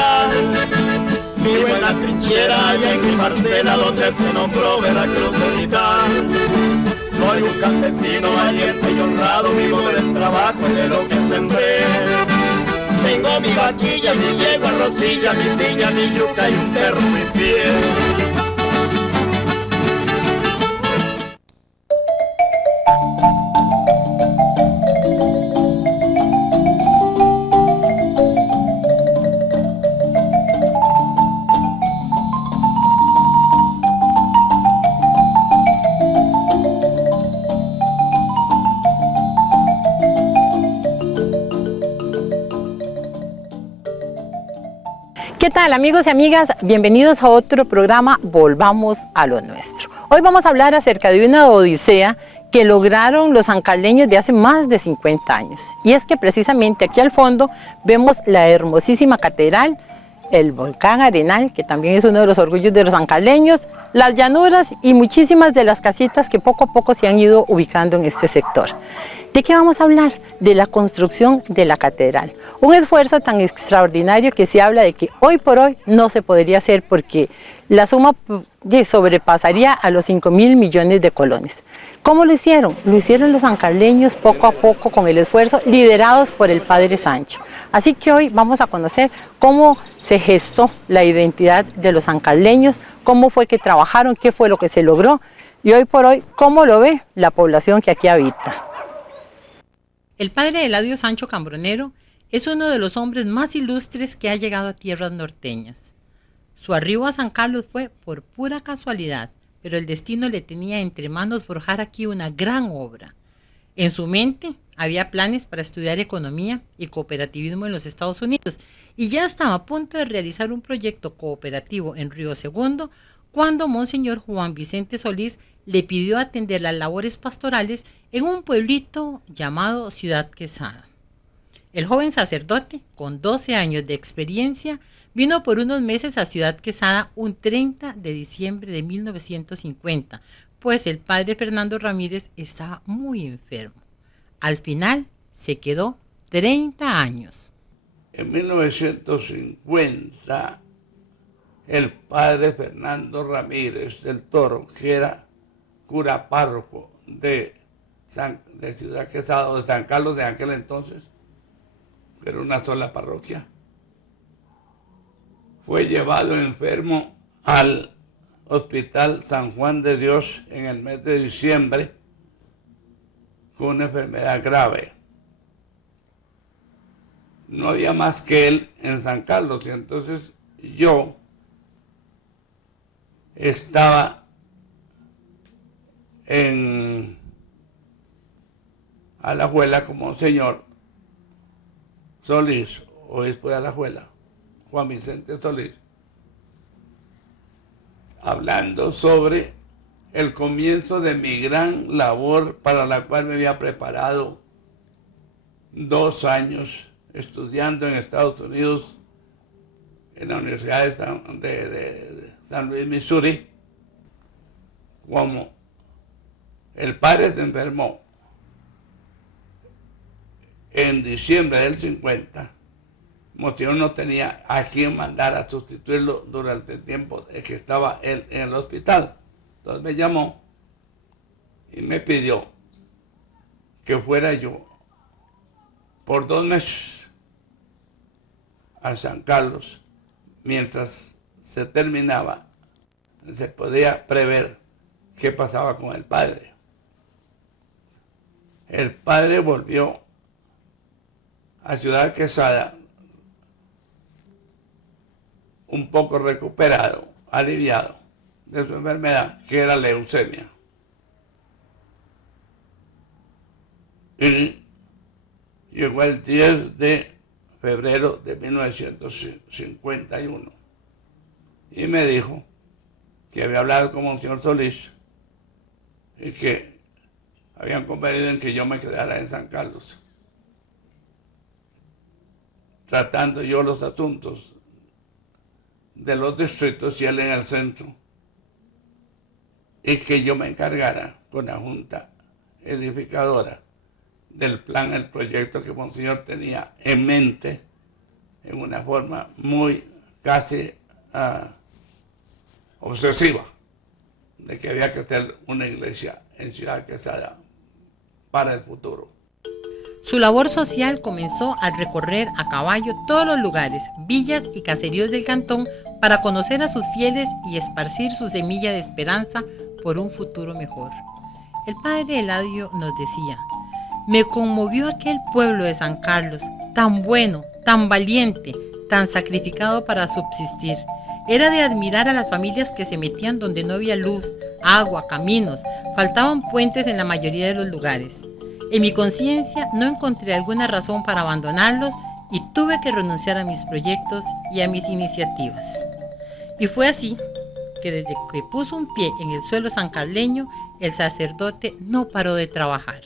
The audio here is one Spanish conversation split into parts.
nacional. Vivo en la trinchera y en mi parcela donde se nombró Veracruz Militar. Soy un campesino valiente y honrado, vivo del trabajo y de lo que sembré. Tengo mi vaquilla, mi yegua, rosilla, mi piña, mi yuca y un perro muy fiel. ¿Qué tal, amigos y amigas? Bienvenidos a otro programa Volvamos a lo Nuestro. Hoy vamos a hablar acerca de una odisea que lograron los sancarleños de hace más de 50 años. Y es que precisamente aquí al fondo vemos la hermosísima catedral, el volcán Arenal, que también es uno de los orgullos de los sancarleños, las llanuras y muchísimas de las casitas que poco a poco se han ido ubicando en este sector. ¿De qué vamos a hablar? De la construcción de la catedral. Un esfuerzo tan extraordinario que se habla de que hoy por hoy no se podría hacer porque la suma sobrepasaría a los 5.000 millones de colones. ¿Cómo lo hicieron? Lo hicieron los sancarleños poco a poco con el esfuerzo, liderados por el Padre Sancho. Así que hoy vamos a conocer cómo se gestó la identidad de los sancarleños, cómo fue que trabajaron, qué fue lo que se logró y hoy por hoy cómo lo ve la población que aquí habita. El padre Eladio Sancho Cambronero es uno de los hombres más ilustres que ha llegado a tierras norteñas. Su arribo a San Carlos fue por pura casualidad, pero el destino le tenía entre manos forjar aquí una gran obra. En su mente había planes para estudiar economía y cooperativismo en los Estados Unidos y ya estaba a punto de realizar un proyecto cooperativo en Río Segundo cuando Monseñor Juan Vicente Solís le pidió atender las labores pastorales en un pueblito llamado Ciudad Quesada. El joven sacerdote, con 12 años de experiencia, vino por unos meses a Ciudad Quesada un 30 de diciembre de 1950, pues el padre Fernando Ramírez estaba muy enfermo. Al final se quedó 30 años. En 1950, el padre Fernando Ramírez del Toro, que era cura párroco de Ciudad Quesada, o de San Carlos de aquel entonces, que era una sola parroquia, fue llevado enfermo al Hospital San Juan de Dios en el mes de diciembre con una enfermedad grave. No había más que él en San Carlos y entonces yo estaba en Alajuela como Monseñor Solís, obispo de Alajuela, Juan Vicente Solís, hablando sobre el comienzo de mi gran labor para la cual me había preparado 2 años estudiando en Estados Unidos en la Universidad de San Luis, Missouri. Como el padre se enfermó en diciembre del 50, Monseñor no tenía a quien mandar a sustituirlo durante el tiempo que estaba él en el hospital. Entonces me llamó y me pidió que fuera yo por 2 meses a San Carlos mientras se terminaba, se podía prever qué pasaba con el padre. El padre volvió a Ciudad Quesada un poco recuperado, aliviado de su enfermedad, que era leucemia. Y llegó el 10 de febrero de 1951 y me dijo que había hablado con Monseñor Solís y que habían convenido en que yo me quedara en San Carlos, tratando yo los asuntos de los distritos y él en el centro, y que yo me encargara con la Junta Edificadora del plan, el proyecto que Monseñor tenía en mente en una forma muy casi obsesiva de que había que tener una iglesia en Ciudad Quesada para el futuro. Su labor social comenzó al recorrer a caballo todos los lugares, villas y caseríos del cantón para conocer a sus fieles y esparcir su semilla de esperanza por un futuro mejor. El padre Eladio nos decía: me conmovió aquel pueblo de San Carlos, tan bueno, tan valiente, tan sacrificado para subsistir. Era de admirar a las familias que se metían donde no había luz, agua, caminos, faltaban puentes en la mayoría de los lugares. En mi conciencia no encontré alguna razón para abandonarlos y tuve que renunciar a mis proyectos y a mis iniciativas. Y fue así que desde que puso un pie en el suelo sancarleño, el sacerdote no paró de trabajar.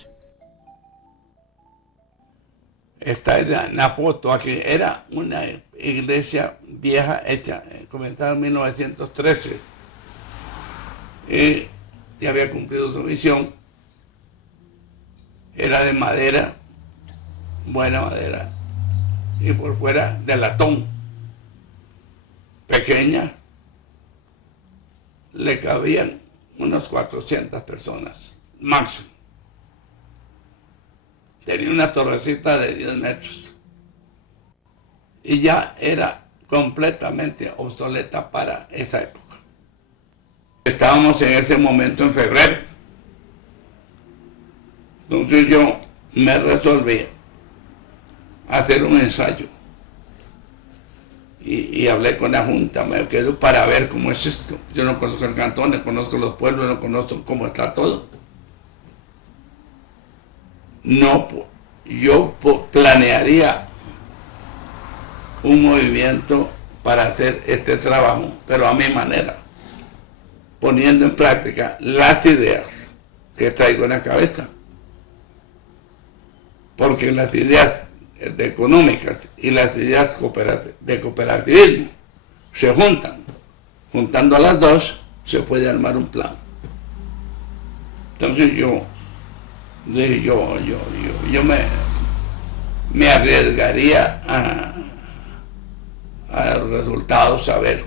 Esta era la foto aquí, era una iglesia vieja hecha, comenzada en 1913, y ya había cumplido su misión. Era de madera, buena madera, y por fuera de latón, pequeña, le cabían unas 400 personas, máximo. Tenía una torrecita de 10 metros. Y ya era completamente obsoleta para esa época. Estábamos en ese momento en febrero. Entonces yo me resolví a hacer un ensayo. Y hablé con la Junta, me quedo para ver cómo es esto. Yo no conozco el cantón, no conozco los pueblos, no conozco cómo está todo. No, yo planearía un movimiento para hacer este trabajo, pero a mi manera, poniendo en práctica las ideas que traigo en la cabeza. Porque las ideas económicas y las ideas de cooperativismo se juntan. Juntando las dos, se puede armar un plan. Entonces yo me arriesgaría a los resultados, a ver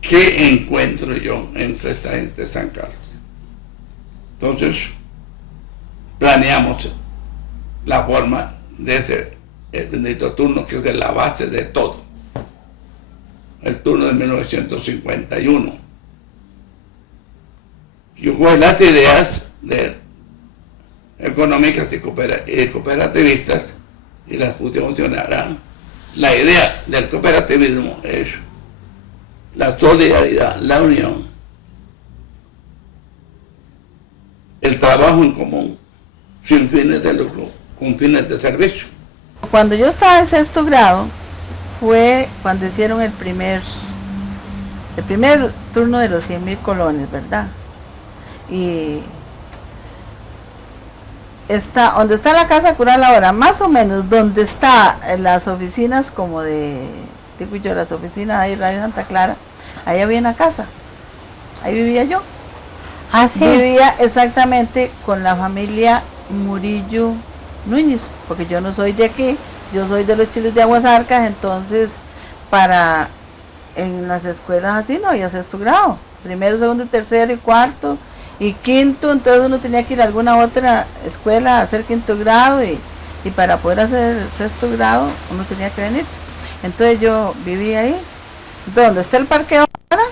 qué encuentro yo entre esta gente de San Carlos. Entonces planeamos la forma de ese bendito turno, que es de la base de todo. El turno de 1951. Yo cogí las ideas económicas y cooperativistas y las puse a funcionar. La idea del cooperativismo es la solidaridad, la unión, el trabajo en común, sin fines de lucro, con fines de servicio. Cuando yo estaba en sexto grado, fue cuando hicieron el primer turno de los 100,000 colones, ¿verdad? Y donde está la casa cural ahora, más o menos donde está las oficinas como digo yo, las oficinas ahí, Radio Santa Clara, ahí había una casa, ahí vivía yo. Ah, sí. Vivía exactamente con la familia Murillo Núñez, porque yo no soy de aquí, yo soy de los Chiles de Aguasarcas, entonces en las escuelas así no había sexto grado, primero, segundo, tercero y cuarto y quinto, entonces uno tenía que ir a alguna otra escuela a hacer quinto grado y para poder hacer sexto grado uno tenía que venirse. Entonces yo vivía ahí, donde está el parqueo ahora,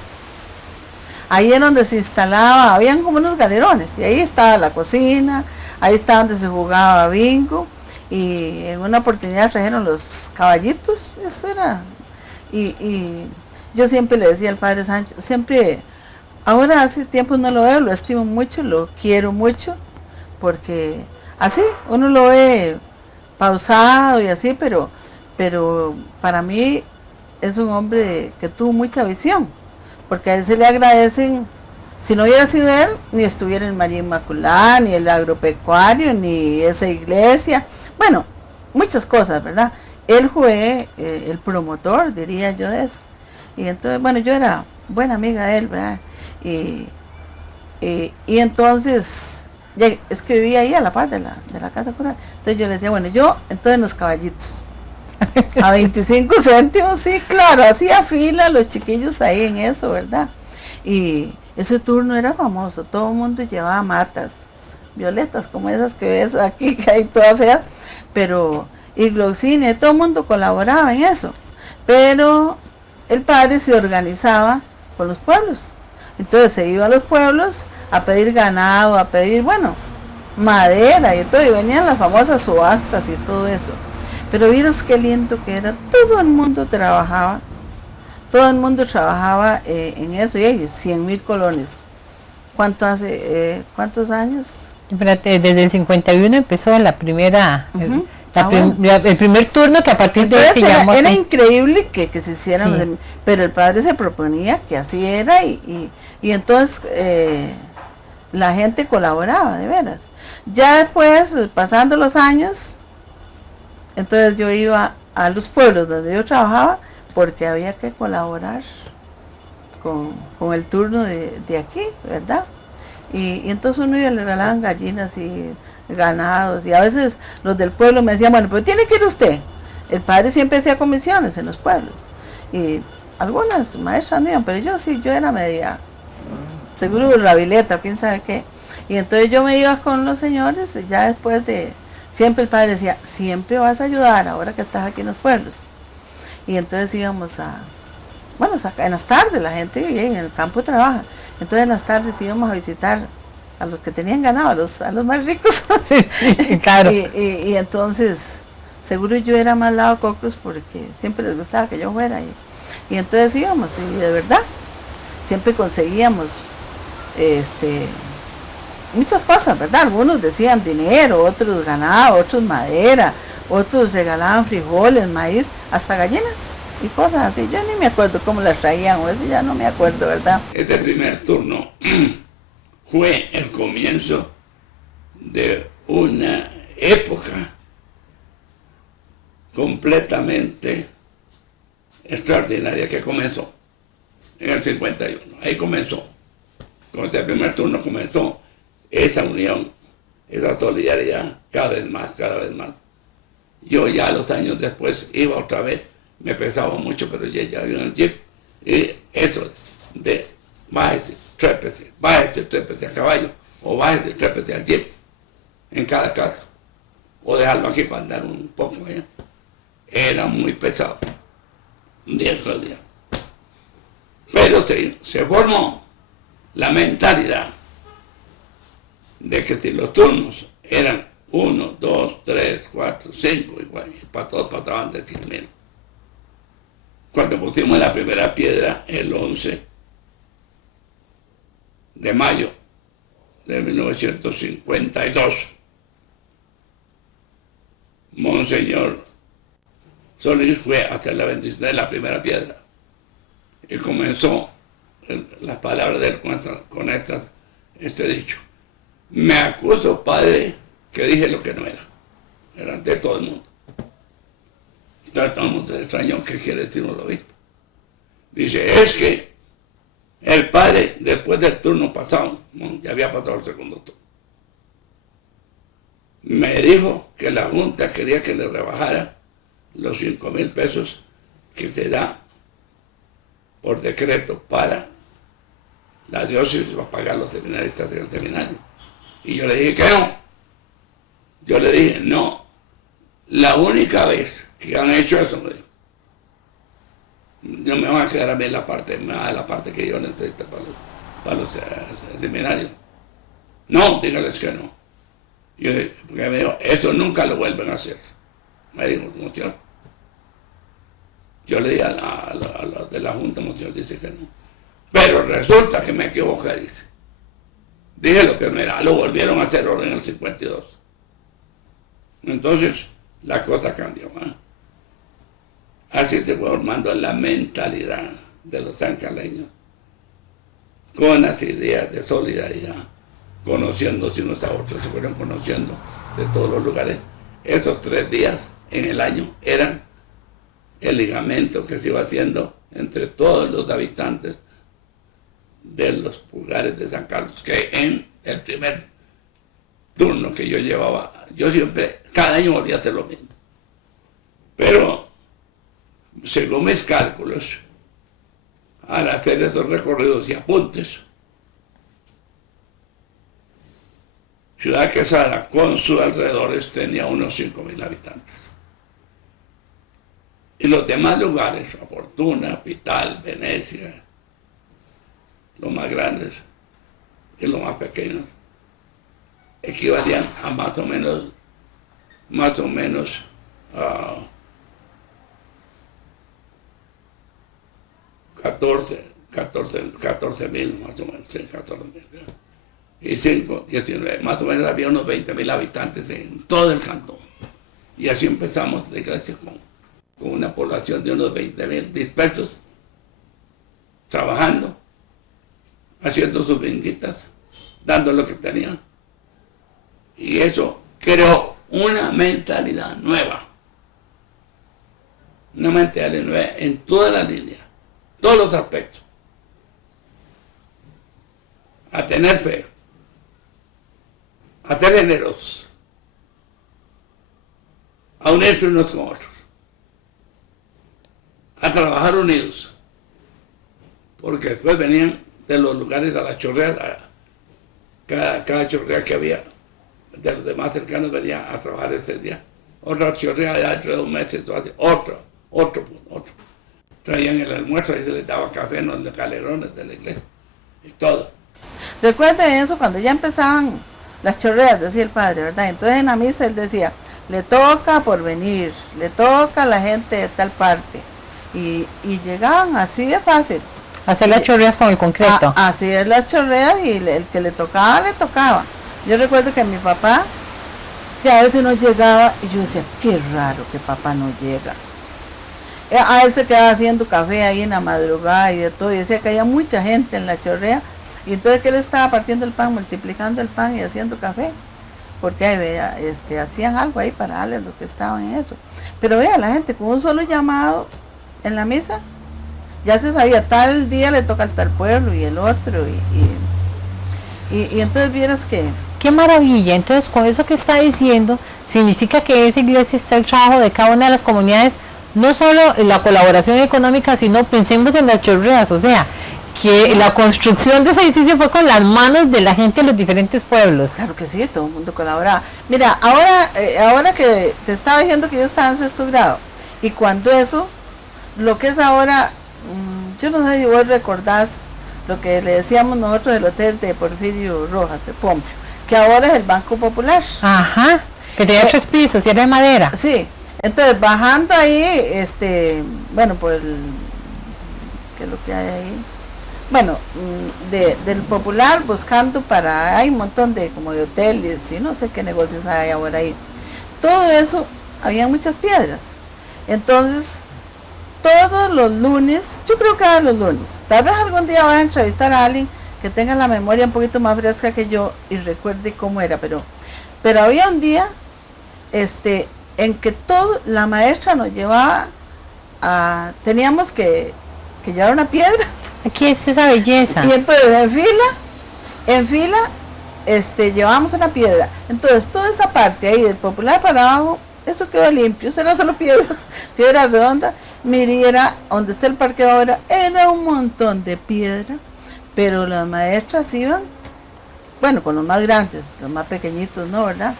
ahí es donde se instalaba, habían como unos galerones, y ahí estaba la cocina, ahí estaba donde se jugaba bingo, y en una oportunidad trajeron los caballitos, eso era, y yo siempre le decía al padre Sancho, siempre, ahora hace tiempo no lo veo, lo estimo mucho, lo quiero mucho, porque así, uno lo ve pausado y así, pero para mí es un hombre que tuvo mucha visión, porque a él se le agradecen, si no hubiera sido él, ni estuviera en María Inmaculada, ni el agropecuario, ni esa iglesia, bueno, muchas cosas, ¿verdad? Él fue el promotor, diría yo, de eso. Y entonces, bueno, yo era buena amiga de él, ¿verdad? Y entonces, es que vivía ahí a la par de la casa cural. Entonces yo le decía, bueno, yo, entonces los caballitos. A 25 céntimos, sí, claro, hacía fila los chiquillos ahí en eso, ¿verdad? Y ese turno era famoso, todo el mundo llevaba matas, violetas como esas que ves aquí, que hay todas feas, pero, y Gloxine, todo el mundo colaboraba en eso, pero el padre se organizaba con los pueblos, entonces se iba a los pueblos a pedir ganado, a pedir, bueno, madera y todo, y venían las famosas subastas y todo eso. Pero vieras qué lindo que era, todo el mundo trabajaba en eso, y ellos, 100,000 colones. ¿Cuántos años? Espérate, desde el 51 empezó la primera, Ujú. el primer turno, que a partir de ahí se llamó Era así. increíble que se hicieran, Sí. pero el padre se proponía que así era, y entonces la gente colaboraba, de veras. Ya después, pasando los años, entonces yo iba a los pueblos donde yo trabajaba porque había que colaborar con el turno de aquí, ¿verdad? Y entonces uno iba, le regalaban gallinas y ganados, y a veces los del pueblo me decían, bueno, pero tiene que ir usted. El padre siempre hacía comisiones en los pueblos, y algunas maestras no iban, pero yo era media, seguro rabileta, quién sabe qué. Y entonces yo me iba con los señores, ya después de... Siempre el padre decía, siempre vas a ayudar ahora que estás aquí en los pueblos. Y entonces íbamos en las tardes, la gente en el campo trabaja. Entonces en las tardes íbamos a visitar a los que tenían ganado, a los más ricos. Sí, sí, claro. y entonces, seguro yo era más lado cocos porque siempre les gustaba que yo fuera. Y entonces íbamos, y de verdad, siempre conseguíamos muchas cosas, ¿verdad? Algunos decían dinero, otros ganado, otros madera, otros regalaban frijoles, maíz, hasta gallinas y cosas así. Yo ni me acuerdo cómo las traían, o eso ya no me acuerdo, ¿verdad? Este primer turno fue el comienzo de una época completamente extraordinaria que comenzó en el 51. Ahí comenzó. Con este primer turno comenzó esa unión, esa solidaridad, cada vez más, cada vez más. Yo ya los años después iba otra vez, me pesaba mucho, pero ya había un jeep, y eso de bájese, trépese a caballo, o bájese, trépese al jeep, en cada casa, o dejarlo aquí para andar un poco allá. Era muy pesado, día tras día. Pero se formó la mentalidad de que si los turnos eran 1, 2, 3, 4, 5, igual, y para todos pasaban de 100,000. Cuando pusimos la primera piedra el 11 de mayo de 1952, Monseñor Solís fue hasta la bendición de la primera piedra y comenzó las palabras de él con este dicho: me acuso, padre, que dije lo que no era, delante de todo el mundo. Entonces todo el mundo se extrañó qué quiere decir un obispo. Dice, es que el padre, después del turno pasado, ya había pasado el segundo turno, me dijo que la Junta quería que le rebajara los 5,000 pesos que se da por decreto para la diócesis para pagar los seminaristas en el seminario. Y yo le dije que no. Yo le dije, no. La única vez que han hecho eso, me dijo, no me van a quedar a mí la parte que yo necesito para los seminarios. No, dígales que no. Yo dije, porque me dijo, eso nunca lo vuelven a hacer. Me dijo, Monseñor. Yo le dije a los de la Junta, Monseñor dice que no. Pero resulta que me equivoqué, dice. Dije lo que no era, lo volvieron a hacer ahora en el 52. Entonces, la cosa cambió, ¿eh? Así se fue formando la mentalidad de los sancaleños, con las ideas de solidaridad, conociéndose unos a otros, se fueron conociendo de todos los lugares. Esos 3 días en el año eran el ligamento que se iba haciendo entre todos los habitantes de los lugares de San Carlos, que en el primer turno que yo llevaba, yo siempre, cada año volvía a hacer lo mismo. Pero según mis cálculos, al hacer esos recorridos y apuntes, Ciudad Quesada con sus alrededores tenía unos 5.000 habitantes. Y los demás lugares, La Fortuna, Pital, Venecia, los más grandes y los más pequeños, equivalían a más o menos 14.000 más o menos, sí, 14.000. Y 5, 19, más o menos había unos 20.000 habitantes en todo el cantón. Y así empezamos la iglesia con una población de unos 20.000 dispersos, trabajando, haciendo sus vinguitas, dando lo que tenían. Y eso creó una mentalidad nueva. Una mentalidad nueva en toda la línea, todos los aspectos. A tener fe, a ser generosos, a unirse unos con otros, a trabajar unidos, porque después venían de los lugares a la chorrea, cada chorrea que había, de los demás cercanos venían a trabajar ese día, otra chorrea dentro de 2 meses, otro. Traían el almuerzo y se les daba café en los galerones de la iglesia, y todo. Recuerden eso cuando ya empezaban las chorreas, decía el padre, ¿verdad? Entonces en la misa él decía, le toca por venir, le toca a la gente de tal parte. Y llegaban así de fácil. Hacer las chorreas con el concreto. Así es las chorreas y el que le tocaba, le tocaba. Yo recuerdo que mi papá, que a veces no llegaba, y yo decía, qué raro que papá no llega. A él se quedaba haciendo café ahí en la madrugada y de todo, y decía que había mucha gente en la chorrea, y entonces que él estaba partiendo el pan, multiplicando el pan y haciendo café, porque hacían algo ahí para darles los que estaban en eso. Pero vea, la gente con un solo llamado en la misa, ya se sabía, tal día le toca al tal pueblo y el otro, y entonces vieras que... ¡Qué maravilla! Entonces, con eso que está diciendo, significa que en esa iglesia está el trabajo de cada una de las comunidades, no solo la colaboración económica, sino pensemos en las chorreas, o sea, que la construcción de ese edificio fue con las manos de la gente de los diferentes pueblos. Claro que sí, todo el mundo colaboraba. Mira, ahora que te estaba diciendo que yo estaba en 6º grado, y cuando eso, lo que es ahora, yo no sé si vos recordás lo que le decíamos nosotros del hotel de Porfirio Rojas, de Pompeo, que ahora es el Banco Popular. Ajá, que tenía 3 pisos y era de madera. Sí, entonces bajando ahí, bueno, por el, ¿qué es lo que hay ahí? Bueno, del Popular buscando hay un montón de como de hoteles y no sé qué negocios hay ahora ahí. Todo eso, había muchas piedras. Entonces, todos los lunes, yo creo que era los lunes, tal vez algún día voy a entrevistar a alguien que tenga la memoria un poquito más fresca que yo y recuerde cómo era, pero había un día en que la maestra nos llevaba teníamos que llevar una piedra. Aquí es esa belleza. Y entonces en fila, llevábamos una piedra. Entonces toda esa parte ahí del Popular para abajo, eso quedó limpio, eso era solo piedra redonda. Mire, era donde está el parque ahora, era un montón de piedra, pero las maestras iban, bueno, con los más grandes, los más pequeñitos, ¿no? ¿Verdad?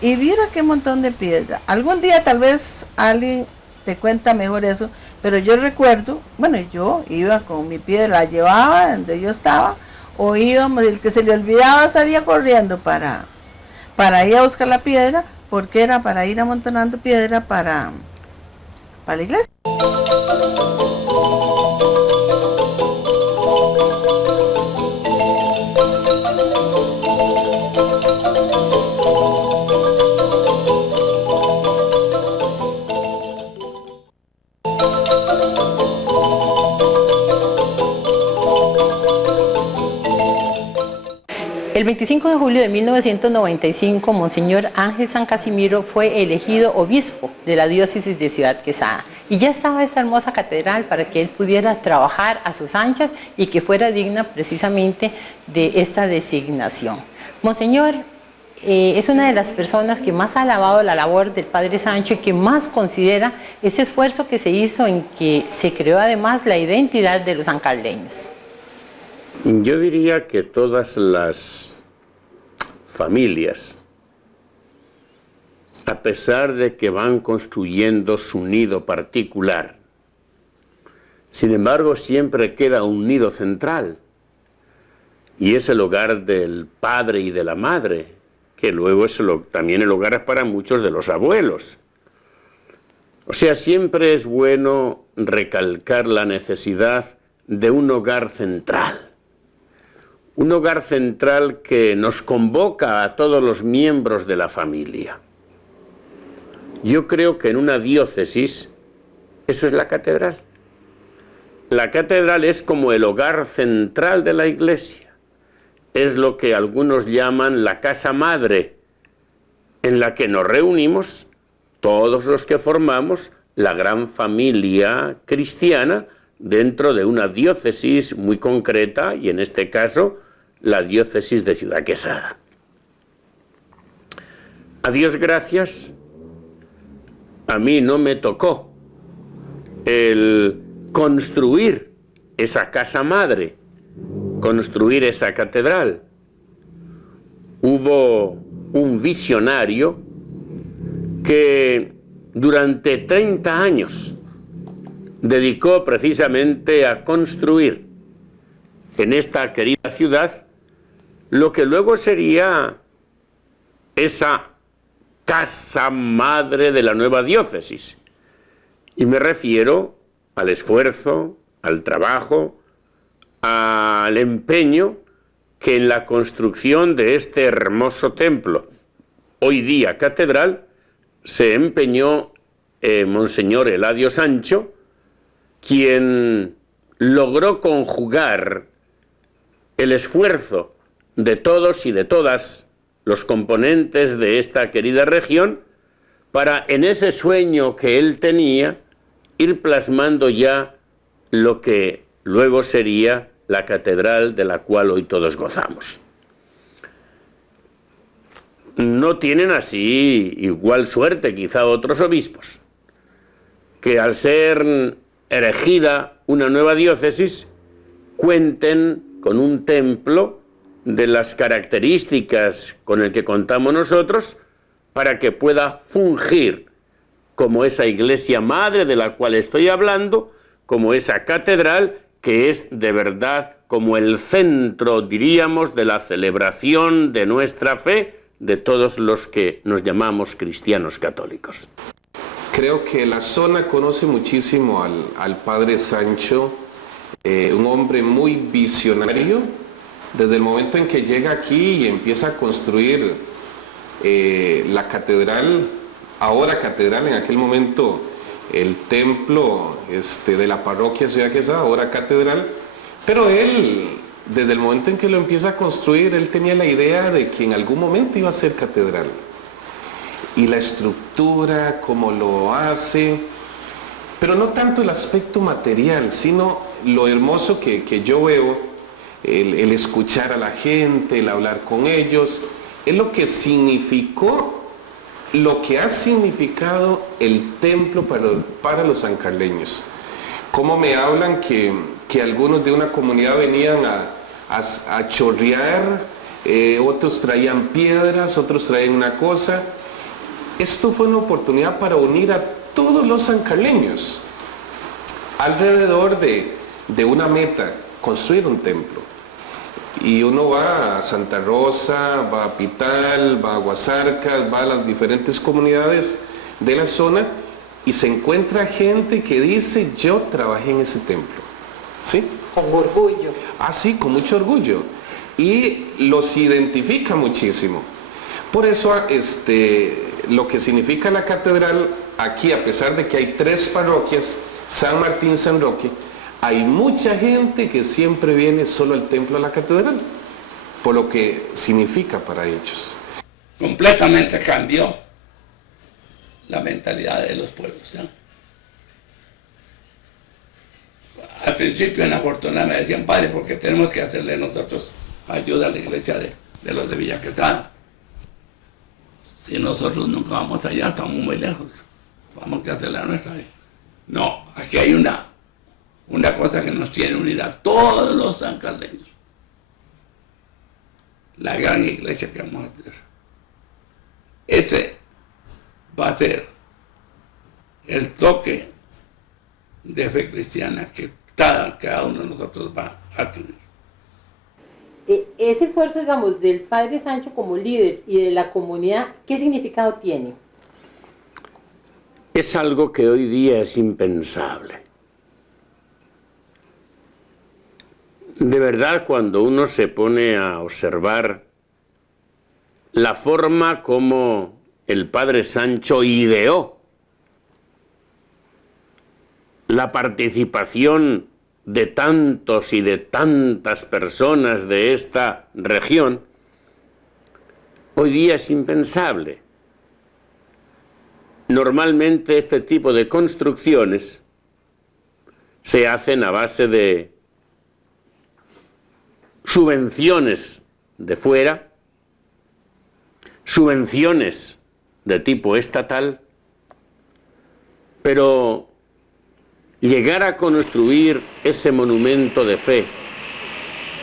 Y viera qué montón de piedra. Algún día tal vez alguien te cuenta mejor eso, pero yo recuerdo, bueno, yo iba con mi piedra, la llevaba donde yo estaba, o íbamos, el que se le olvidaba salía corriendo para ir a buscar la piedra, porque era para ir amontonando piedra para la iglesia. El 25 de julio de 1995, Monseñor Ángel San Casimiro fue elegido obispo de la diócesis de Ciudad Quesada. Y ya estaba esta hermosa catedral para que él pudiera trabajar a sus anchas y que fuera digna precisamente de esta designación. Monseñor, es una de las personas que más ha alabado la labor del padre Sancho y que más considera ese esfuerzo que se hizo en que se creó además la identidad de los sancarleños. Yo diría que todas las familias, a pesar de que van construyendo su nido particular, sin embargo siempre queda un nido central, y es el hogar del padre y de la madre, que luego es también el hogar para muchos de los abuelos. O sea, siempre es bueno recalcar la necesidad de un hogar central. Un hogar central que nos convoca a todos los miembros de la familia. Yo creo que en una diócesis eso es la catedral. La catedral es como el hogar central de la iglesia. Es lo que algunos llaman la casa madre, en la que nos reunimos todos los que formamos la gran familia cristiana dentro de una diócesis muy concreta, y en este caso la diócesis de Ciudad Quesada. A Dios gracias, a mí no me tocó el construir esa casa madre, construir esa catedral. Hubo un visionario que durante 30 años dedicó precisamente a construir en esta querida ciudad lo que luego sería esa casa madre de la nueva diócesis. Y me refiero al esfuerzo, al trabajo, al empeño que en la construcción de este hermoso templo, hoy día catedral, se empeñó Monseñor Eladio Sancho, quien logró conjugar el esfuerzo de todos y de todas los componentes de esta querida región para, en ese sueño que él tenía, ir plasmando ya lo que luego sería la catedral de la cual hoy todos gozamos. No tienen así igual suerte quizá otros obispos, que al ser erigida una nueva diócesis, cuenten con un templo de las características con el que contamos nosotros, para que pueda fungir como esa iglesia madre de la cual estoy hablando, como esa catedral que es de verdad como el centro, diríamos, de la celebración de nuestra fe, de todos los que nos llamamos cristianos católicos. Creo que la zona conoce muchísimo al padre Sancho, un hombre muy visionario. Desde el momento en que llega aquí y empieza a construir la catedral, ahora catedral, en aquel momento el templo de la parroquia Ciudad Quesada, ahora catedral, pero él, desde el momento en que lo empieza a construir, él tenía la idea de que en algún momento iba a ser catedral. Y la estructura, cómo lo hace, pero no tanto el aspecto material, sino lo hermoso que yo veo, el escuchar a la gente, el hablar con ellos, es lo que significó, lo que ha significado el templo para los sancarleños. Cómo me hablan que algunos de una comunidad venían a chorrear, otros traían piedras, otros traían una cosa. Esto fue una oportunidad para unir a todos los sancarleños alrededor de una meta, construir un templo. Y uno va a Santa Rosa, va a Pital, va a Guasarcas, va a las diferentes comunidades de la zona y se encuentra gente que dice: yo trabajé en ese templo. ¿Sí? Con orgullo. Ah, sí, con mucho orgullo. Y los identifica muchísimo. Por eso lo que significa la catedral aquí, a pesar de que hay 3 parroquias, San Martín, San Roque, hay mucha gente que siempre viene solo al templo de la catedral, por lo que significa para ellos. Completamente cambió la mentalidad de los pueblos, ¿no? Al principio en la fortuna me decían: padre, porque tenemos que hacerle nosotros ayuda a la iglesia de los de Villa Quesada. Si nosotros nunca vamos allá, estamos muy lejos. Vamos a hacer la nuestra. No, aquí hay una cosa que nos tiene unir a todos los sancaleños. La gran iglesia que vamos a hacer. Ese va a ser el toque de fe cristiana que cada uno de nosotros va a tener. Ese esfuerzo, digamos, del padre Sancho como líder y de la comunidad, ¿qué significado tiene? Es algo que hoy día es impensable. De verdad, cuando uno se pone a observar la forma como el padre Sancho ideó la participación de tantos y de tantas personas de esta región, hoy día es impensable. Normalmente este tipo de construcciones se hacen a base de subvenciones de fuera, subvenciones de tipo estatal, pero llegar a construir ese monumento de fe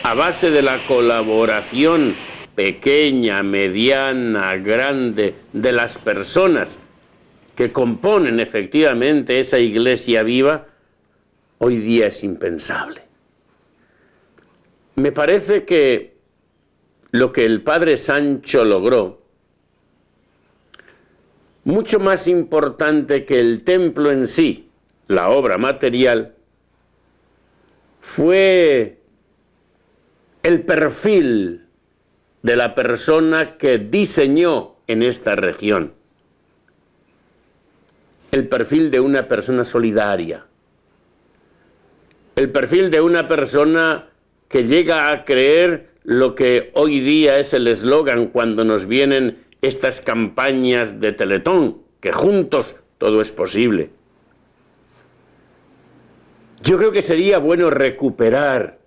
a base de la colaboración pequeña, mediana, grande de las personas que componen efectivamente esa iglesia viva, hoy día es impensable. Me parece que lo que el padre Sancho logró, mucho más importante que el templo en sí, la obra material, fue el perfil de la persona que diseñó en esta región. El perfil de una persona solidaria. El perfil de una persona que llega a creer lo que hoy día es el eslogan cuando nos vienen estas campañas de Teletón, que juntos todo es posible. Yo creo que sería bueno recuperar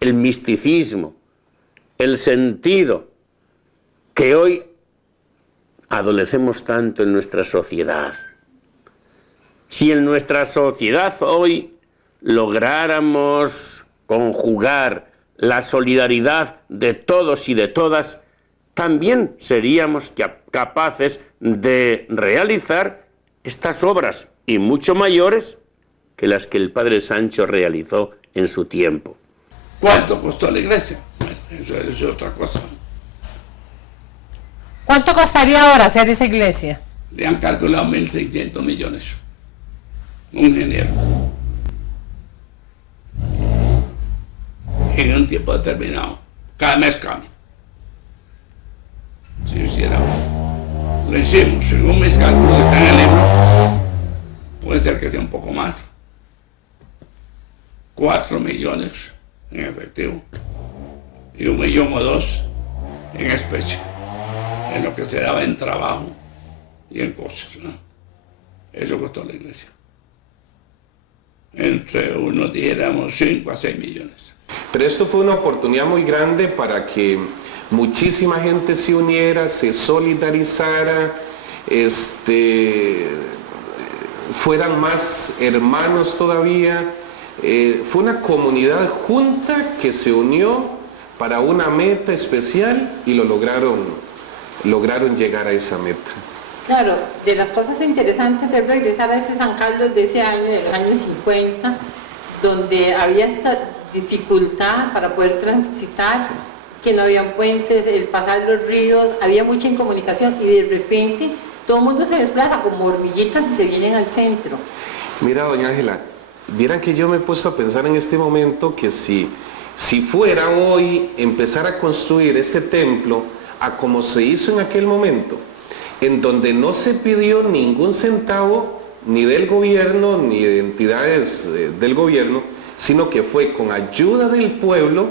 el misticismo, el sentido que hoy adolecemos tanto en nuestra sociedad. Si en nuestra sociedad hoy lográramos conjugar la solidaridad de todos y de todas, también seríamos capaces de realizar estas obras, y mucho mayores que las que el padre Sancho realizó en su tiempo. ¿Cuánto costó la iglesia? Bueno, eso es otra cosa. ¿Cuánto costaría ahora hacer esa iglesia? Le han calculado 1.600 millones. Un ingeniero. En un tiempo determinado. Cada mes cambia. Si hiciéramos, lo hicimos, según mis cálculos que están en el libro, puede ser que sea un poco más. 4 millones en efectivo y 1 millón o 2 en especie, en lo que se daba en trabajo y en cosas, ¿no? Eso costó la iglesia. Entre unos diéramos 5 a 6 millones. Pero esto fue una oportunidad muy grande para que muchísima gente se uniera, se solidarizara, fueran más hermanos todavía. Fue una comunidad junta que se unió para una meta especial y lo lograron llegar a esa meta. Claro, de las cosas interesantes es regresar a ese San Carlos de ese año, de los años 50, donde había esta dificultad para poder transitar, que no había puentes, el pasar los ríos, había mucha incomunicación y de repente todo el mundo se desplaza como hormiguitas y se vienen al centro. Mira, doña Ángela, vieran que yo me he puesto a pensar en este momento que si fuera hoy empezar a construir este templo a como se hizo en aquel momento, en donde no se pidió ningún centavo ni del gobierno ni de entidades del gobierno, sino que fue con ayuda del pueblo,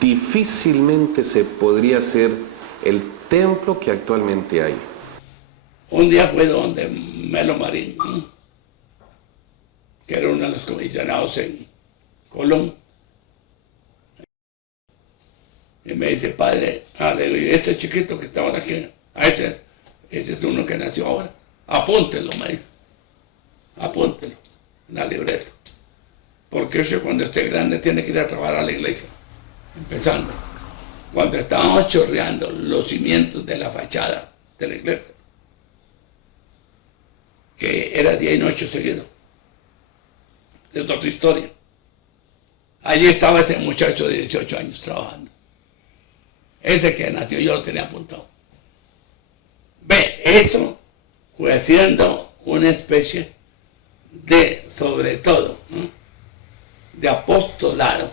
difícilmente se podría hacer el templo que actualmente hay. Un día fue donde Melo Marín, que era uno de los comisionados en Colón, y me dice: padre, este chiquito que estaba aquí, Ese es uno que nació ahora. Apúntelo, me dijo. Apúntelo en la libreta. Porque eso cuando esté grande tiene que ir a trabajar a la iglesia. Empezando. Cuando estábamos chorreando los cimientos de la fachada de la iglesia, que era día y noche seguido. Es otra historia. Allí estaba ese muchacho de 18 años trabajando. Ese que nació yo lo tenía apuntado. Ve, eso fue haciendo una especie de, sobre todo, ¿no?, de apostolado,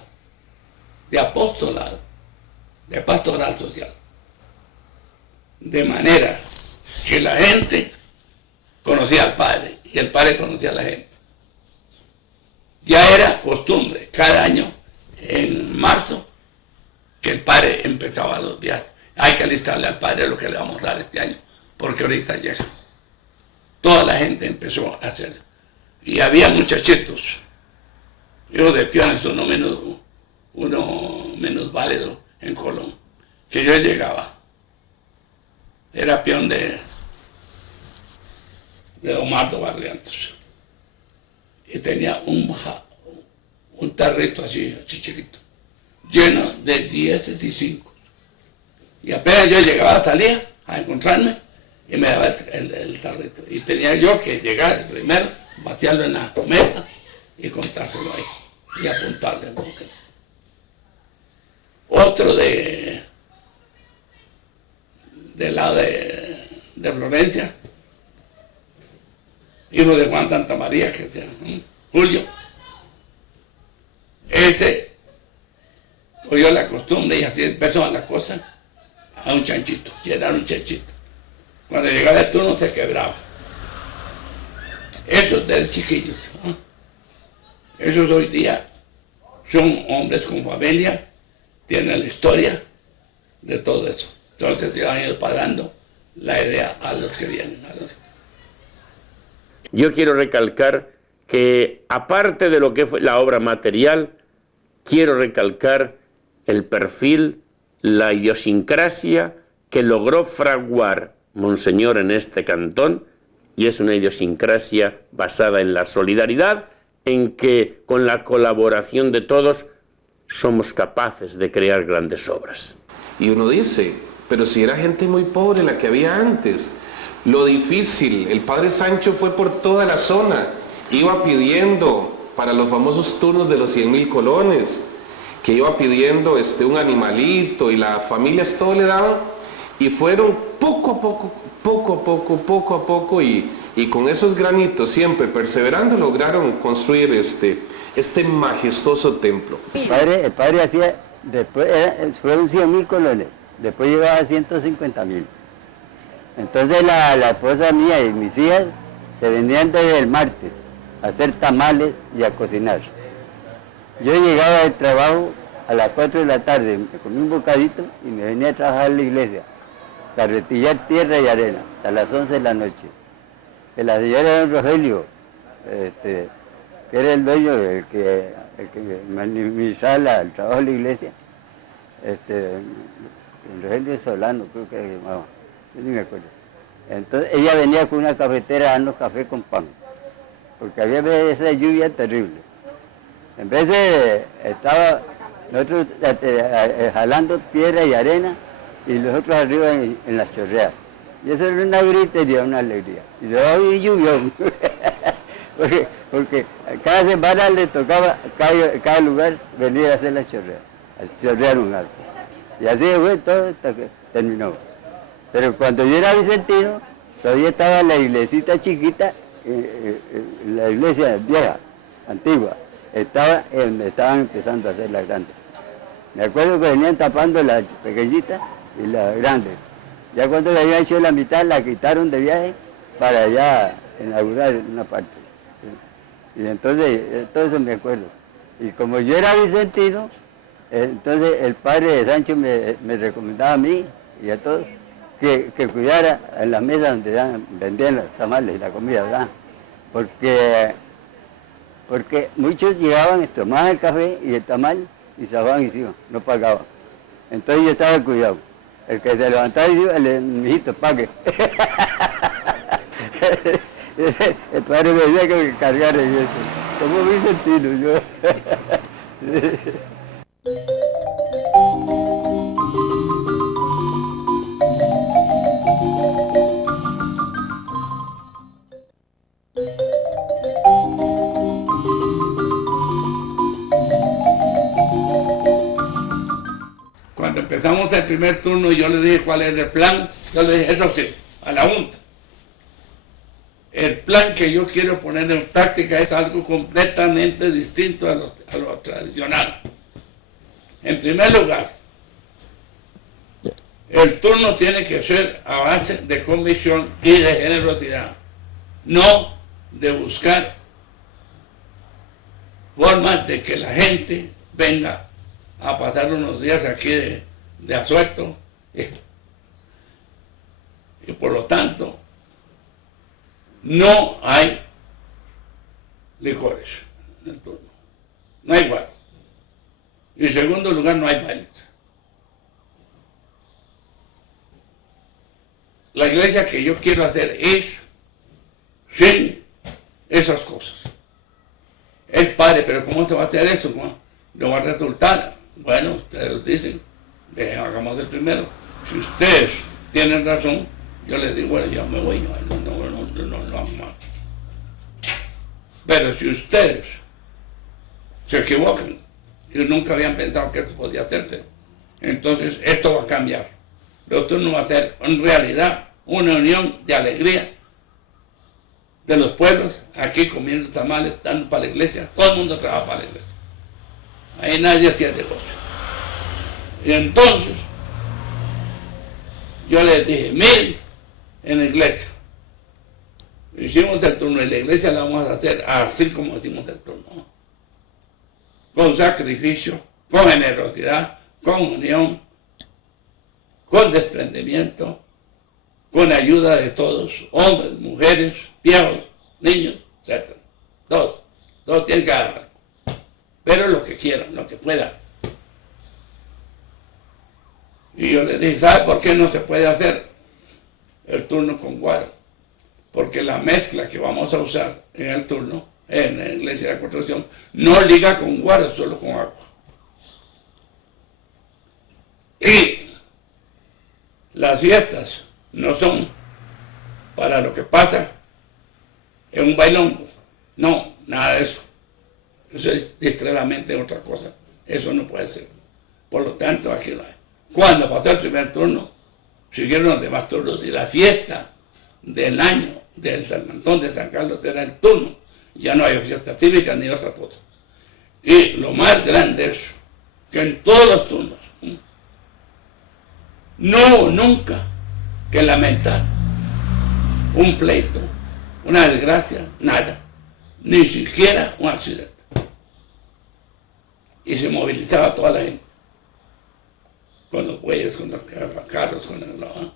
de pastoral social. De manera que la gente conocía al Padre y el Padre conocía a la gente. Ya era costumbre, cada año, en marzo, que el Padre empezaba los viajes. Hay que alistarle al Padre lo que le vamos a dar este año, porque ahorita llega. Toda la gente empezó a hacer. Y había muchachitos, hijos de peones, uno menos válido en Colón, que yo llegaba. Era peón de Omardo Barrientos. Y tenía un tarrito así chiquito, lleno de 10 y 5. Y apenas yo llegaba, salía a encontrarme y me daba el tarrito. Y tenía yo que llegar primero, vaciarlo en la mesa y contárselo ahí y apuntarle al boque. Otro del lado de Florencia, hijo de Juan Santa María, que se llama Julio. Ese oyó la costumbre y así empezó la cosa a un chanchito, llenar un chanchito. Cuando llegaba el turno se quebraba. Esos de chiquillos, ¿eh? Esos hoy día son hombres con familia, tienen la historia de todo eso. Entonces ya han ido pagando la idea a los que vienen. Yo quiero recalcar que, aparte de lo que fue la obra material, quiero recalcar el perfil, la idiosincrasia que logró fraguar Monseñor en este cantón, y es una idiosincrasia basada en la solidaridad, en que con la colaboración de todos somos capaces de crear grandes obras. Y uno dice, pero si era gente muy pobre la que había antes, lo difícil, el padre Sancho fue por toda la zona, iba pidiendo para los famosos turnos de los 100,000 colones, que iba pidiendo un animalito, y las familias todo le daban, y fueron poco a poco, y con esos granitos siempre perseverando lograron construir este majestuoso templo. El padre hacía, después fueron 100,000 colones, después llegaba a 150,000. Entonces la esposa mía y mis hijas se venían desde el martes a hacer tamales y a cocinar. Yo llegaba del trabajo a las 4 de la tarde, me comí un bocadito y me venía a trabajar en la iglesia, carretillar tierra y arena, hasta las 11 de la noche. Que la señora don Rogelio, que era el dueño, el que administraba el trabajo de la iglesia, don Rogelio Solano, creo que se llamaba. Yo ni me acuerdo. Entonces ella venía con una cafetera a darnos café con pan, porque había esa lluvia terrible. En vez de estaba nosotros jalando piedra y arena y los otros arriba en las chorreadas. Y eso era una gritería, una alegría. Y de hoy llovió, porque cada semana le tocaba cada lugar venir a hacer las chorreadas, a chorrear un arco. Y así fue todo hasta que terminó. Pero cuando yo era vicentino, todavía estaba la iglesita chiquita, la iglesia vieja, antigua, estaba donde estaban empezando a hacer las grandes. Me acuerdo que venían tapando las pequeñitas y las grandes. Ya cuando le habían hecho la mitad, la quitaron de viaje para ya inaugurar una parte. Y entonces, todo eso me acuerdo. Y como yo era vicentino, entonces el padre de Sancho me recomendaba a mí y a todos que cuidara en las mesas donde vendían los tamales y la comida, ¿verdad? Porque muchos llegaban, tomaban el café y el tamal y se bajaban y se iban, no pagaban. Entonces yo estaba cuidado. El que se levantaba y dijo, mijito, pague. El padre me decía que me cargara y eso. Como Vicentino, yo. Cuando empezamos el primer turno, yo le dije cuál era el plan. Yo le dije, eso sí, a la Junta. El plan que yo quiero poner en práctica es algo completamente distinto a lo tradicional. En primer lugar, el turno tiene que ser a base de convicción y de generosidad, no de buscar formas de que la gente venga a pasar unos días aquí de asueto y por lo tanto no hay licores en el turno, no hay guaro. Y en segundo lugar, no hay bailes. La iglesia que yo quiero hacer es sin esas cosas. Es padre, pero ¿cómo se va a hacer eso? ¿Cómo? ¿No va a resultar? Bueno, ustedes dicen, hagamos el primero. Si ustedes tienen razón, yo les digo, bueno, yo me voy, no hago más. Pero si ustedes se equivocan y nunca habían pensado que esto podía hacerse, entonces esto va a cambiar. Pero esto no va a ser en realidad una unión de alegría de los pueblos, aquí comiendo tamales, dando para la iglesia, todo el mundo trabaja para la iglesia. Ahí nadie hacía negocio. Y entonces, yo les dije, miren, en la iglesia, hicimos el turno, y la iglesia la vamos a hacer así como hicimos el turno. Con sacrificio, con generosidad, con unión, con desprendimiento, con ayuda de todos, hombres, mujeres, viejos, niños, etc. Todos tienen que dar, pero lo que quieran, lo que puedan. Y yo les dije, ¿sabe por qué no se puede hacer el turno con guaro? Porque la mezcla que vamos a usar en el turno, en la iglesia de la construcción, no liga con guaro, solo con agua. Y las fiestas no son para lo que pasa en un bailongo. No, nada de eso. Eso es extremadamente otra cosa. Eso no puede ser. Por lo tanto, aquí no hay. Cuando pasó el primer turno, siguieron los demás turnos y la fiesta del año del San Antón de San Carlos era el turno. Ya no hay fiesta cívica ni otra cosa. Y lo más grande es que en todos los turnos no hubo nunca que lamentar un pleito, una desgracia, nada, ni siquiera un accidente. Y se movilizaba toda la gente, con los bueyes, con los carros, con el... ¿no?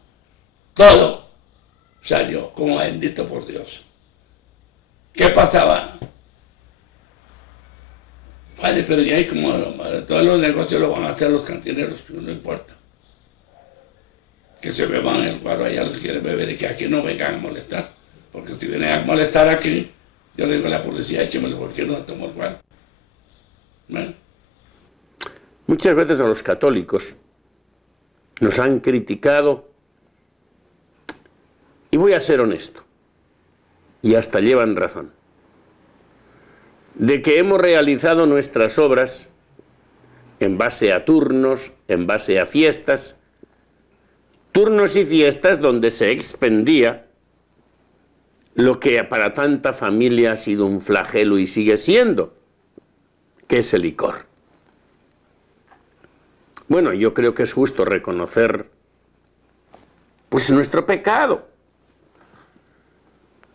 Todo salió como bendito por Dios. ¿Qué pasaba? Vale, pero ya hay como todos los negocios lo van a hacer los cantineros, pero no importa. Que se beban el guaro allá los que quieren beber y que aquí no vengan a molestar. Porque si vienen a molestar aquí, yo le digo a la policía, échemelo porque no tomo el guaro. ¿Bueno? Muchas veces a los católicos nos han criticado, y voy a ser honesto, y hasta llevan razón, de que hemos realizado nuestras obras en base a turnos, en base a fiestas, turnos y fiestas donde se expendía lo que para tanta familia ha sido un flagelo y sigue siendo, que es el licor. Bueno, yo creo que es justo reconocer pues nuestro pecado.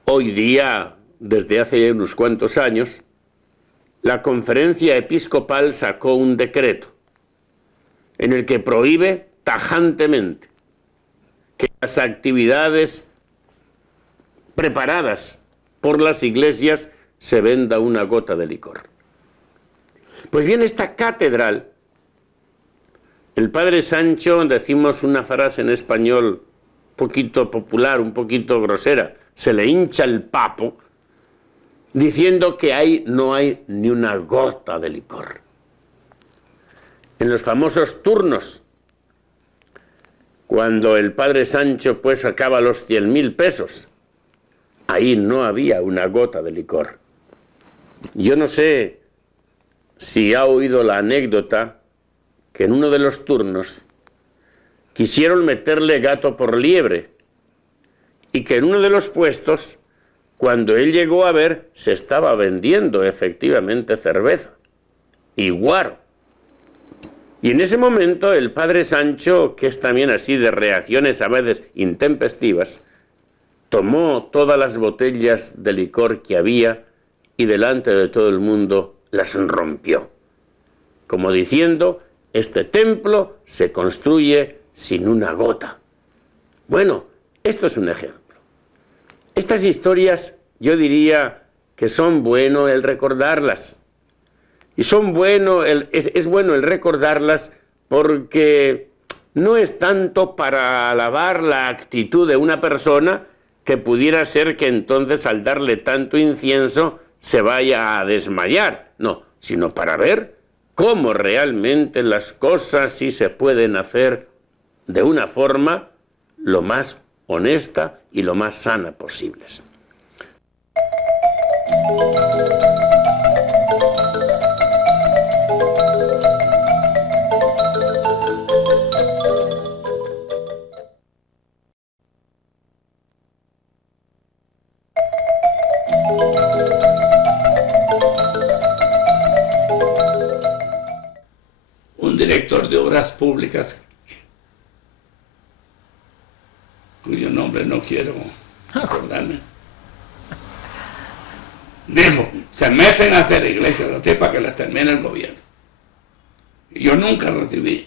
Hoy día, desde hace unos cuantos años, la Conferencia Episcopal sacó un decreto en el que prohíbe tajantemente que las actividades preparadas por las iglesias se venda una gota de licor. Pues bien, esta catedral, el padre Sancho, decimos una frase en español un poquito popular, un poquito grosera, se le hincha el papo, diciendo que ahí no hay ni una gota de licor. En los famosos turnos, cuando el padre Sancho pues sacaba los 100.000 pesos, ahí no había una gota de licor. Yo no sé si ha oído la anécdota que en uno de los turnos quisieron meterle gato por liebre y que en uno de los puestos, cuando él llegó a ver, se estaba vendiendo efectivamente cerveza y guaro. Y en ese momento el padre Sancho, que es también así de reacciones a veces intempestivas, tomó todas las botellas de licor que había y delante de todo el mundo las rompió, como diciendo: este templo se construye sin una gota. Bueno, esto es un ejemplo. Estas historias yo diría que son bueno el recordarlas. Y es bueno el recordarlas porque no es tanto para alabar la actitud de una persona que pudiera ser que entonces al darle tanto incienso se vaya a desmayar. No, sino para ver cómo realmente las cosas sí se pueden hacer de una forma lo más honesta y lo más sana posibles. Un director de obras públicas, cuyo nombre no quiero acordarme, dijo: se meten a hacer iglesias así para que las termine el gobierno. Y yo nunca recibí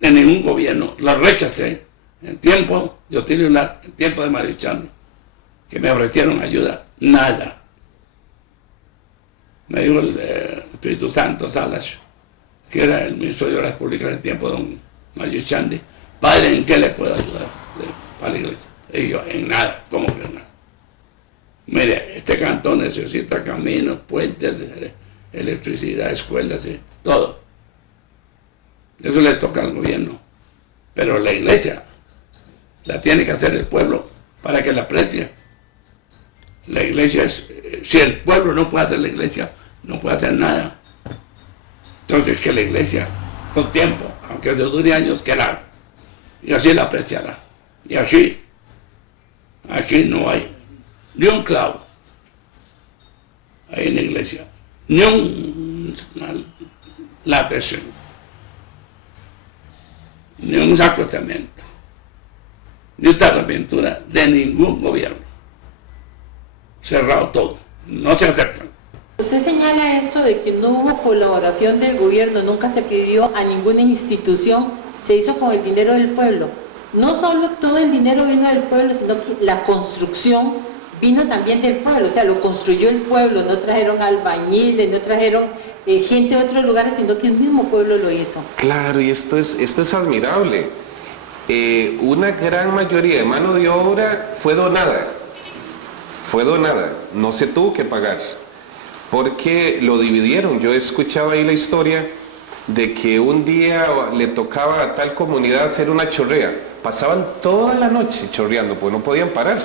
de ningún gobierno, lo rechacé en tiempo de Otilio Lar, en tiempo de Mario Chando, que me ofrecieron ayuda, nada. Me dijo el Espíritu Santo Salas, que era el ministro de Obras Públicas en el tiempo de don Mario Chandi: padre, ¿en qué le puedo ayudar para la iglesia? Y yo: en nada. ¿Cómo que en nada? Mire, este cantón necesita caminos, puentes, electricidad, escuelas, todo. Eso le toca al gobierno. Pero la iglesia la tiene que hacer el pueblo para que la aprecie. La iglesia es, si el pueblo no puede hacer la iglesia, no puede hacer nada. Entonces que la iglesia, con tiempo, aunque dure años, que la haga. Y así la apreciará. Y aquí no hay ni un clavo ahí en la iglesia, ni la presión, ni un saco de cemento, ni una pintura de ningún gobierno. Cerrado todo, no se aceptan. Usted señala esto de que no hubo colaboración del gobierno, nunca se pidió a ninguna institución, se hizo con el dinero del pueblo. No solo todo el dinero vino del pueblo, sino que la construcción vino también del pueblo, o sea, lo construyó el pueblo, no trajeron albañiles, no trajeron gente de otros lugares, sino que el mismo pueblo lo hizo. Claro, y esto es admirable. Una gran mayoría de mano de obra fue donada, no se tuvo que pagar, porque lo dividieron. Yo he escuchado ahí la historia de que un día le tocaba a tal comunidad hacer una chorrea, pasaban toda la noche chorreando, pues no podían parar,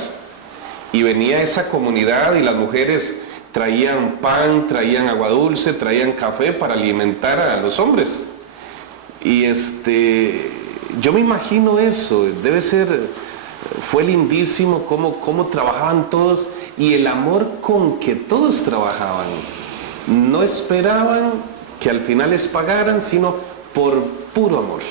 y venía esa comunidad y las mujeres traían pan, traían agua dulce, traían café para alimentar a los hombres. Y yo me imagino eso, fue lindísimo cómo trabajaban todos y el amor con que todos trabajaban. No esperaban que al final les pagaran, sino por puro amor.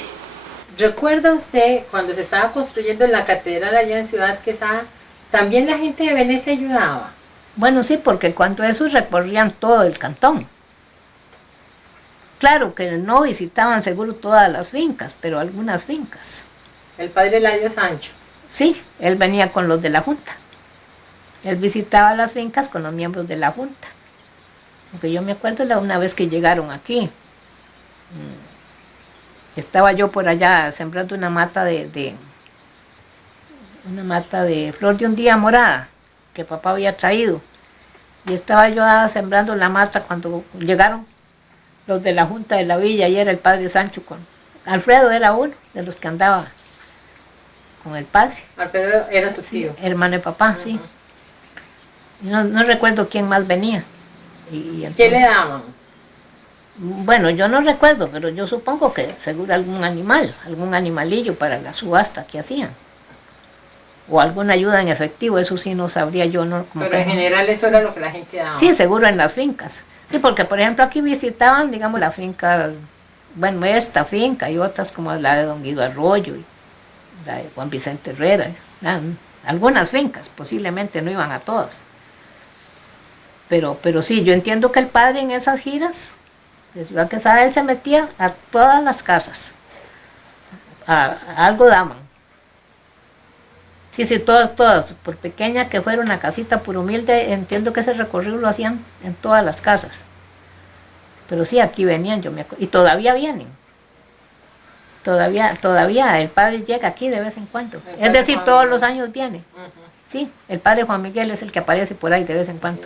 ¿Recuerda usted cuando se estaba construyendo la catedral allá en Ciudad Quesada, también la gente de Venecia ayudaba? Bueno, sí, porque cuando esos recorrían todo el cantón. Claro que no visitaban seguro todas las fincas, pero algunas fincas. El padre Eladio Sancho. Sí, él venía con los de la Junta. Él visitaba las fincas con los miembros de la Junta. Porque yo me acuerdo una vez que llegaron aquí. estaba yo por allá sembrando una mata de flor de un día morada que papá había traído. Y estaba yo sembrando la mata cuando llegaron los de la Junta de la Villa, y era el padre Sancho con Alfredo, era uno de los que andaba con el padre. Alfredo era su tío. Sí, hermano de papá, sí. Y no recuerdo quién más venía. ¿Qué le daban? Bueno, yo no recuerdo, pero yo supongo que seguro algún animalillo para la subasta que hacían. O alguna ayuda en efectivo, eso sí no sabría yo. No, como pero en general eso era lo que la gente daba. Sí, seguro en las fincas. Sí, porque por ejemplo aquí visitaban, digamos, la finca, bueno, esta finca y otras como la de Don Guido Arroyo y la de Juan Vicente Herrera. Algunas fincas, posiblemente no iban a todas. Pero sí, yo entiendo que el padre en esas giras de Ciudad Quesada, él se metía a todas las casas. A algo daban. Sí, todas, por pequeña que fuera una casita, por humilde, entiendo que ese recorrido lo hacían en todas las casas. Pero sí, aquí venían, yo me acuerdo, y todavía vienen. Todavía el padre llega aquí de vez en cuando. Es decir, todos los años viene. Sí, el padre Juan Miguel es el que aparece por ahí de vez en cuando.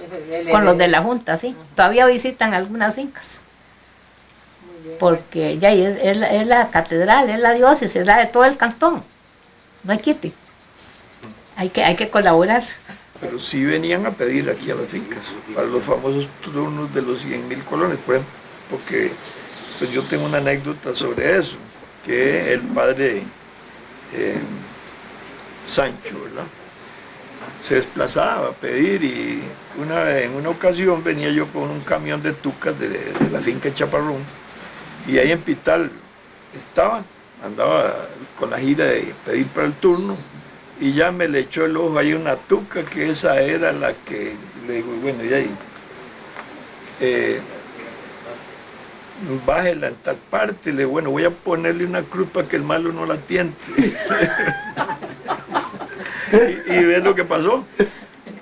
Con los de la Junta, sí. Todavía visitan algunas fincas. Porque ya es la catedral, es la diócesis, es la de todo el cantón. No hay quite. Hay que colaborar. Pero sí venían a pedir aquí a las fincas, para los famosos turnos de los 100.000 colones, por ejemplo, porque pues yo tengo una anécdota sobre eso, que el padre Sancho, ¿verdad?, se desplazaba a pedir, y en una ocasión venía yo con un camión de tucas de la finca Chaparrón, y ahí en Pital andaba con la gira de pedir para el turno, y ya me le echó el ojo ahí una tuca, que esa era la que, le digo, bueno, y ahí, bájela en tal parte, le digo, bueno, voy a ponerle una cruz para que el malo no la tiente. y ve lo que pasó.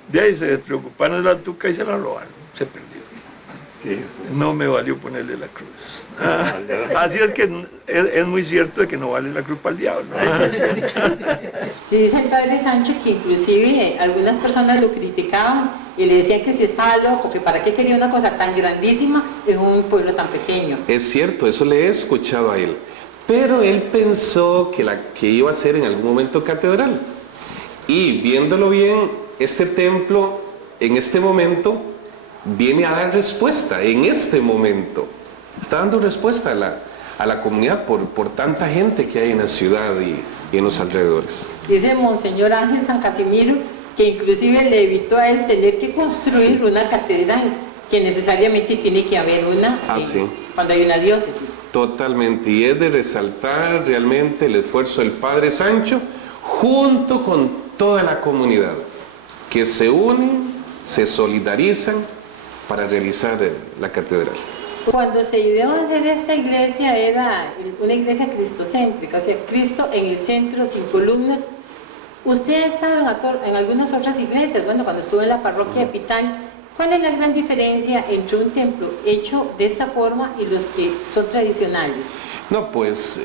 De ahí se despreocuparon de la tuca y se la robaron, se perdió. No me valió ponerle la cruz. Así es que es muy cierto de que no vale la cruz para el diablo. Sí, dice el padre Sancho que inclusive algunas personas lo criticaban y le decían que si estaba loco, que para qué quería una cosa tan grandísima en un pueblo tan pequeño. Es cierto, eso le he escuchado a él. Pero él pensó que iba a ser en algún momento catedral. Y viéndolo bien, este templo en este momento viene a dar respuesta, en este momento. Está dando respuesta a la comunidad por tanta gente que hay en la ciudad y en los alrededores. Dice Monseñor Ángel San Casimiro que inclusive le evitó a él tener que construir una catedral, que necesariamente tiene que haber una cuando hay una diócesis. Totalmente, y es de resaltar realmente el esfuerzo del padre Sancho junto con toda la comunidad, que se unen, se solidarizan para realizar la catedral. Cuando se ideó hacer esta iglesia era una iglesia cristocéntrica, o sea, Cristo en el centro, sin columnas. Usted ha estado en algunas otras iglesias, bueno, cuando estuvo en la parroquia de Pital. ¿Cuál es la gran diferencia entre un templo hecho de esta forma y los que son tradicionales? No, pues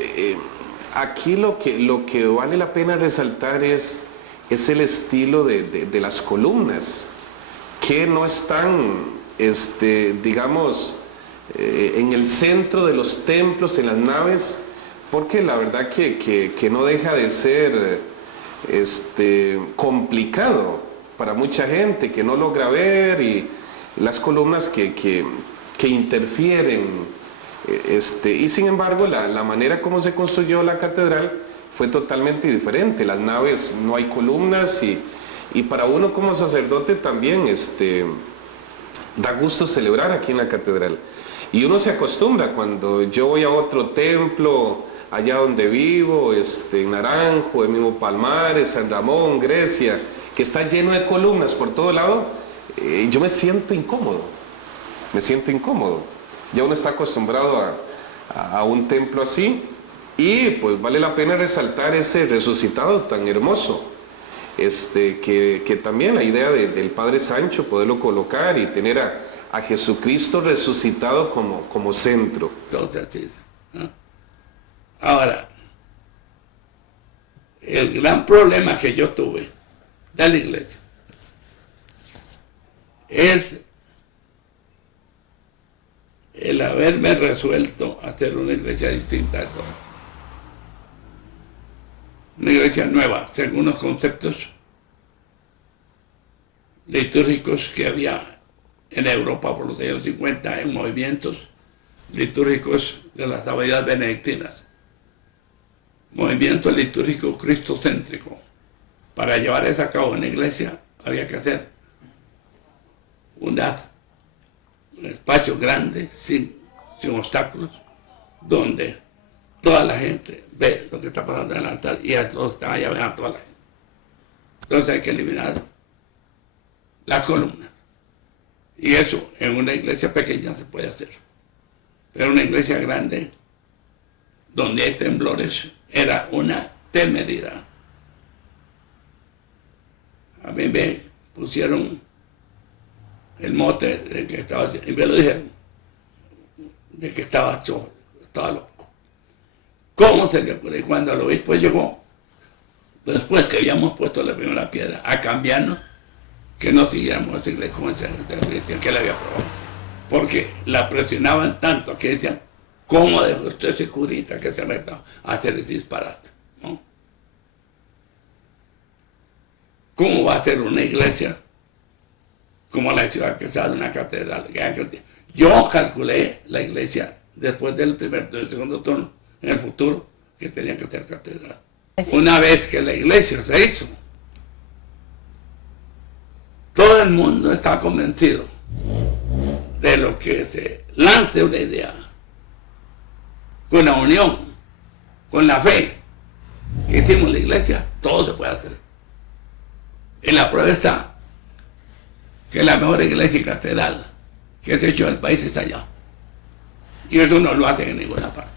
aquí lo que vale la pena resaltar es el estilo de las columnas, que no están, digamos, en el centro de los templos, en las naves, porque la verdad que no deja de ser complicado para mucha gente que no logra ver, y las columnas que interfieren, y sin embargo la manera como se construyó la catedral fue totalmente diferente. Las naves no hay columnas, y para uno como sacerdote también da gusto celebrar aquí en la catedral. Y uno se acostumbra cuando yo voy a otro templo, allá donde vivo, en Naranjo, en mismo Palmares, San Ramón, Grecia, que está lleno de columnas por todo lado, yo me siento incómodo. Ya uno está acostumbrado a un templo así, y pues vale la pena resaltar ese resucitado tan hermoso, que también la idea del Padre Sancho, poderlo colocar y tener a Jesucristo resucitado como centro. Entonces, así es. Ahora, el gran problema que yo tuve de la iglesia es el haberme resuelto a hacer una iglesia distinta de todas. Una iglesia nueva, según los conceptos litúrgicos que había en Europa por los años 50, en movimientos litúrgicos de las abadías benedictinas. Movimiento litúrgico cristocéntrico. Para llevar eso a cabo en la iglesia había que hacer un espacio grande, sin obstáculos, donde toda la gente ve lo que está pasando en el altar y a todos están allá, ven a toda la gente. Entonces hay que eliminar las columnas. Y eso en una iglesia pequeña se puede hacer. Pero una iglesia grande, donde hay temblores, era una temeridad. A mí me pusieron el mote de que estaba, y me lo dijeron, de que estaba loco. ¿Cómo se le ocurrió? Y cuando el obispo llegó, después que habíamos puesto la primera piedra, a cambiarnos, que no siguiéramos esa iglesia como esa iglesia que él había aprobado. Porque la presionaban tanto que decían, ¿cómo dejó usted ese curita que se meta a hacer ese disparate? ¿No? ¿Cómo va a ser una iglesia como la ciudad que sea de una catedral? Yo calculé la iglesia después del primer turno y segundo turno, en el futuro, que tenía que ser catedral. Una vez que la iglesia se hizo, todo el mundo está convencido de lo que se lance una idea, con la unión, con la fe que hicimos en la iglesia, todo se puede hacer. Y la prueba está que la mejor iglesia y catedral que se ha hecho en el país es allá. Y eso no lo hacen en ninguna parte.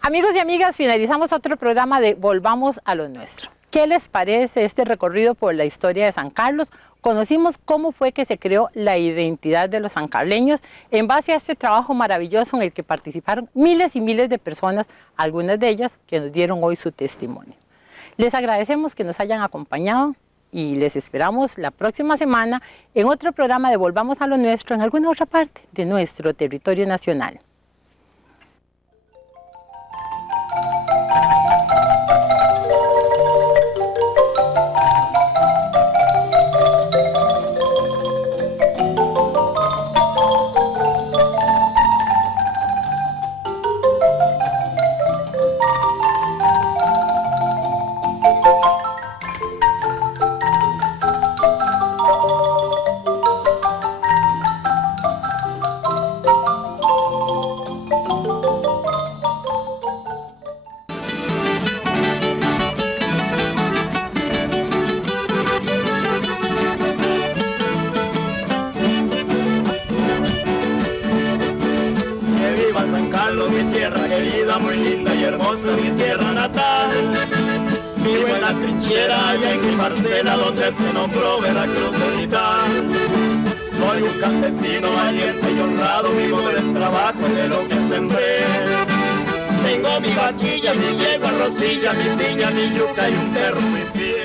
Amigos y amigas, finalizamos otro programa de Volvamos a lo Nuestro. ¿Qué les parece este recorrido por la historia de San Carlos? Conocimos cómo fue que se creó la identidad de los sancarleños en base a este trabajo maravilloso en el que participaron miles y miles de personas, algunas de ellas que nos dieron hoy su testimonio. Les agradecemos que nos hayan acompañado y les esperamos la próxima semana en otro programa de Volvamos a lo Nuestro en alguna otra parte de nuestro territorio nacional. Muy linda y hermosa mi tierra natal. Vivo en la trinchera y en mi parcela donde se nombró Veracruz Central. Soy un campesino valiente y honrado, vivo del trabajo y de lo que sembré. Tengo mi vaquilla, mi yegua rosilla, mi piña, mi yuca y un perro muy fiel.